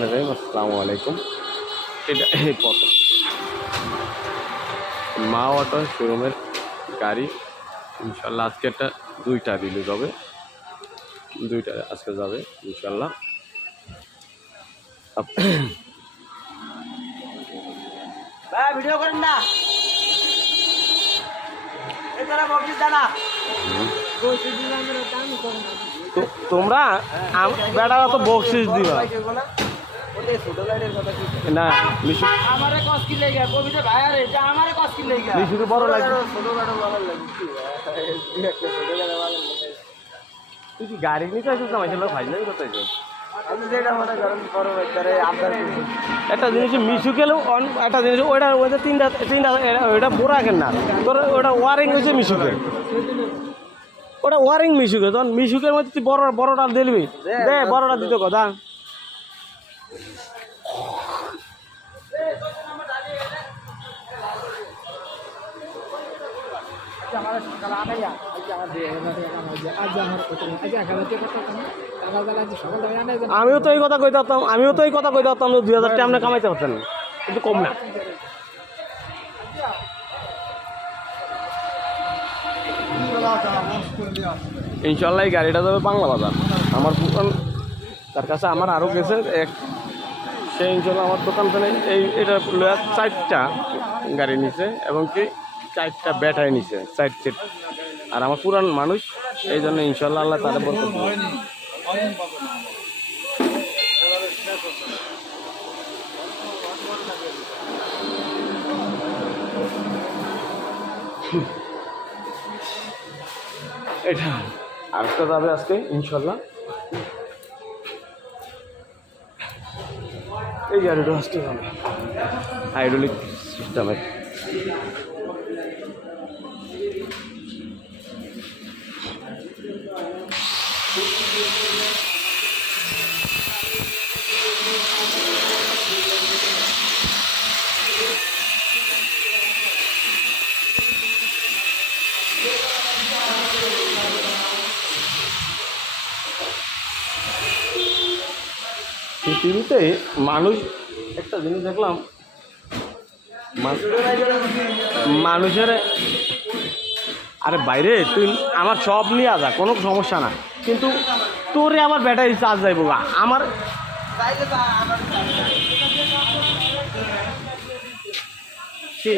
রহিম। আসসালামু আলাইকুম। এটা এই পথ মা অটো শোরুমের গাড়ি ইনশাল্লাহ আজকে একটা 2টা রিলিজ হবে, 2টা আজকে যাবে ইনশাল্লাহ। ভিডিও করেন না, তোমরা বেড়ারা তো বকশিস দিবা না। মিশুকে বড় লাগে, তুই কি গাড়ি নিতে আসিস না? মাইছিল ফাইনাল করতে একটা জিনিস মিশু গেলেও একটা জিনিস ওইটা ওইটা তিনটা ওইটা বোরা কেন না তোর ওটা ওয়ারিং হয়েছে মিশুকে, ওটা ওয়ারিং মিশুকে। তখন মিশুকের মধ্যে তুই বড়টা দিলবি, দে বড়টা দিতে কথা। আমিও তো এই কথা কইতে পারতাম, 2000 টাকা আমরা কামাইতে পারতেন, কিন্তু কম না। ইনশাল্লাহ এই গাড়িটা যাবে বাংলা বাজার। আমার দোকান তার কাছে আমার আরও গেছে এক, সে ইনশাল্লাহ আমার দোকান থেকে এটা 4টা গাড়ি নিছে এবং কি 4টা ব্যাটারি নিছে 4 সেট। আর আমার পুরান মানুষ, এই জন্য ইনশাল্লাহ আল্লাহ তাদের বরকত দিবে। এটা আরেকটা যাবে আজকে ইনশাল্লাহ। এই গাড়িটা আজকে যাবে হাইড্রোলিক সিস্টেমের। পৃথিবীতে মানুষ একটা জিনিস দেখলাম, মানুষের আরে বাইরে তুই আমার সব নিয়ে আসা কোনো সমস্যা না, কিন্তু তোরে আমার ব্যাটারি চার্জ যাইব আমার কি